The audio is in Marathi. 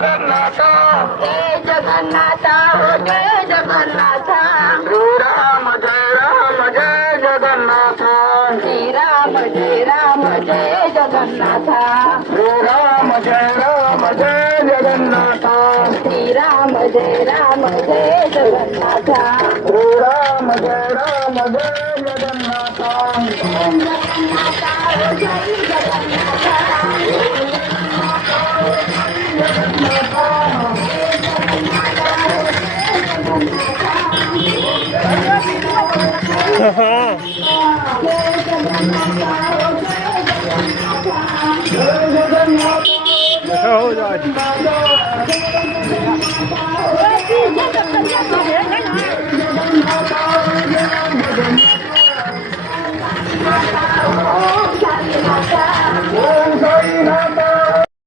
जगन्नाथ जय जगन्नाथ जय जगन्नाथ श्रीराम जय जगन्नाथ श्रीराम जय जगन्नाथ श्रीराम जय जगन्नाथ श्रीराम जय जगन्नाथ श्रीराम जय जगन्नाथ हो जाए